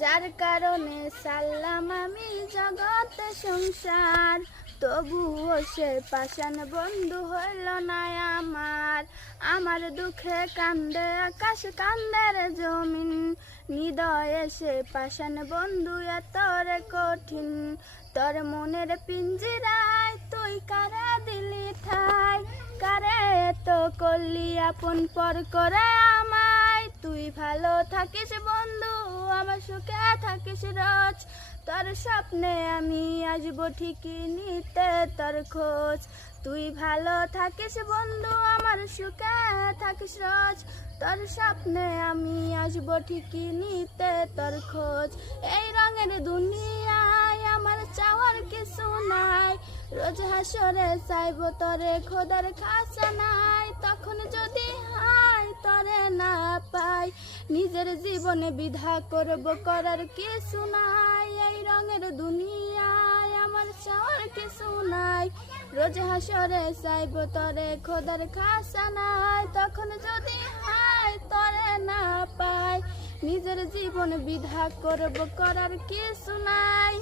যার কারণে সারলাম আমি জগৎ সংসার, তবুও সে পাষাণ বন্ধু হইল না আমার। আমার দুঃখে কান্দে আকাশ কান্দে রে জমিন, হৃদয়ে সে পাষাণ বন্ধু এত রে কঠিন। তোর মনের পিঞ্জিরায় তুই কারে দিলি ঠাই, কারে এত করলি আপন পর করে আমায়। তুই ভালো থাকিস বন্ধু, আমার সুখে থাকিস রোজ, তোর স্বপ্নে আমি আসবো ঠিকই নিতে তোর খোঁজ। তুই ভালো থাকিস বন্ধু, আমার সুখে থাকিস রোজ, তোর স্বপ্নে আমি আসবো ঠিকই নিতে তোর খোঁজ। এই রঙের দুনিয়ায় আমার চাওয়ার কিছু নাই, রোজ হাসরে চাইব তরে খোদার খাজানাই। তখন যদি হায় তরে না পাই, নিজের জীবনে বিধা করব করার কিছু নাই। এই রঙের দুনিয়ায় আমার চাওয়ার কিছু নাই, রোজ হাসরে চাইব তরে খোদার খাজানাই। তখন যদি হায় তরে না পাই, নিজের জীবন বিধা করব করার কিছু নাই।